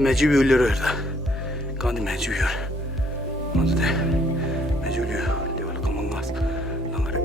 매주 위올려라. 간디 매주 위올. 먼저대 매주 위올. 내가 가만 가서 나가래.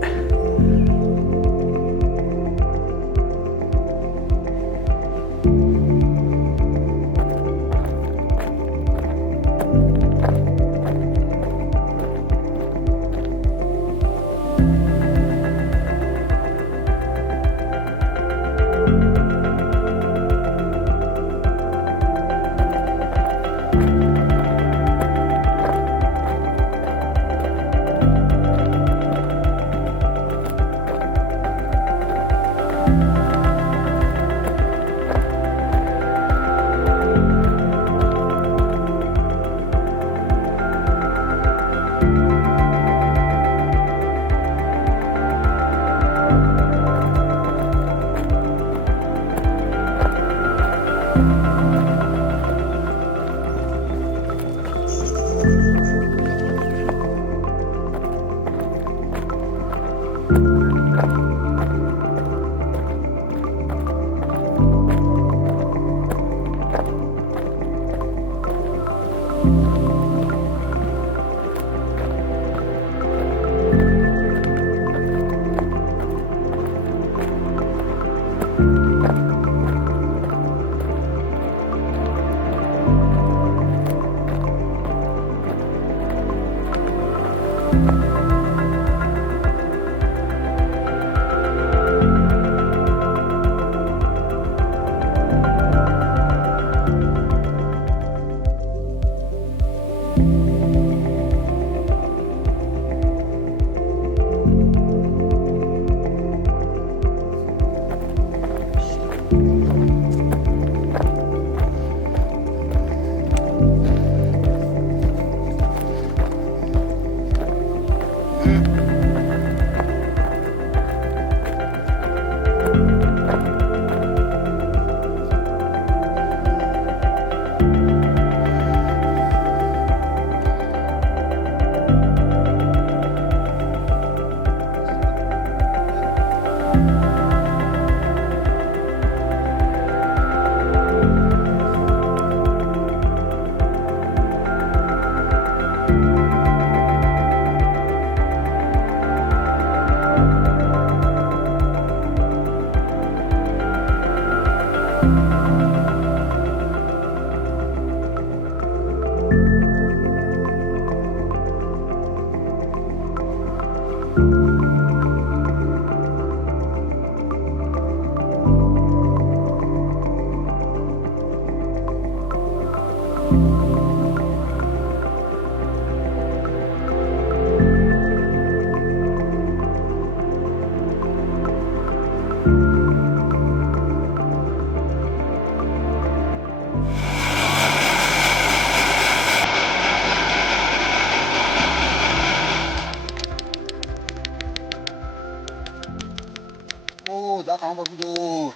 Oh, đã không bao nhiêu.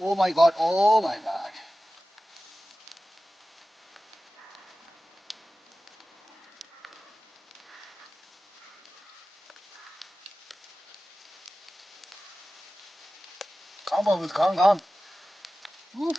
Oh my god, oh my god. Come on, come. Woo.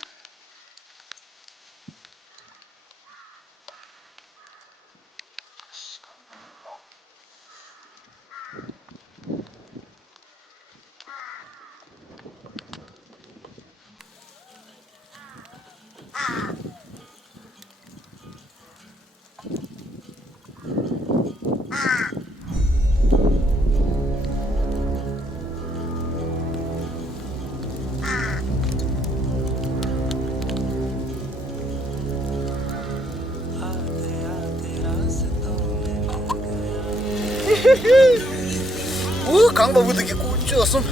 강바부터 이렇게 꽂혔음.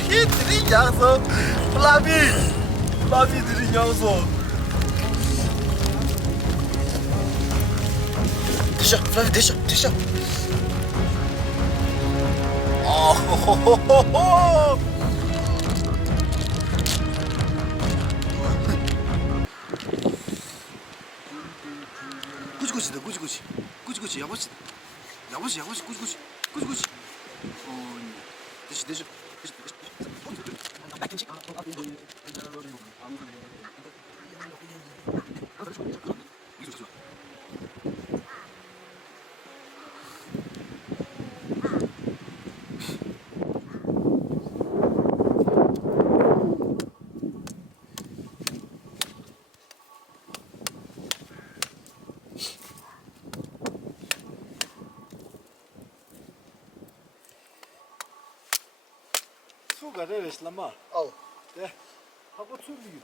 드린 양서 플라비 드린 양서 드셔 플라비 드셔 호호호호 구지구지다 구지구지 구지구지 야버지 야버지 야버지 구지구지 구지구지 대시 대시 Suga reres lama. 아우 De. Hago tsuliyor.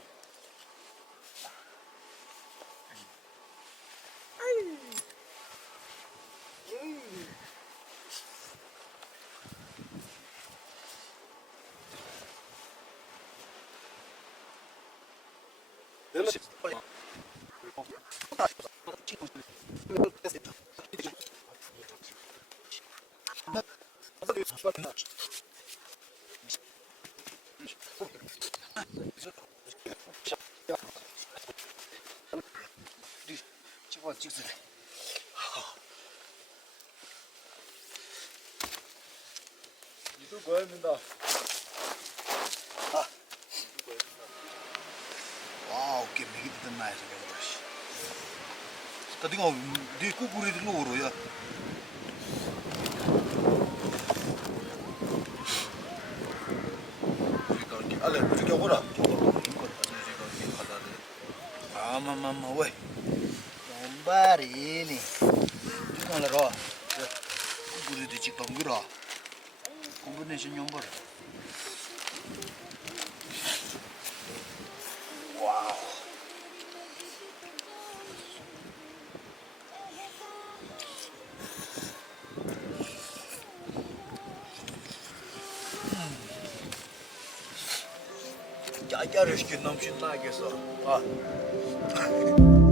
찍어 찍으래 Itu koyamında. 와우 게 미기 뜯은 나야 저거 씨 가디가 네 꾸꾸리 들로 오로야 그러니까 알레 우리가 오라 아마마마 왜 엠바리니 이거 나가 꾸꾸리도 찍던 거라 콤비네이션 용벌 와우 짜짜를 시킨 놈신 나겠어 아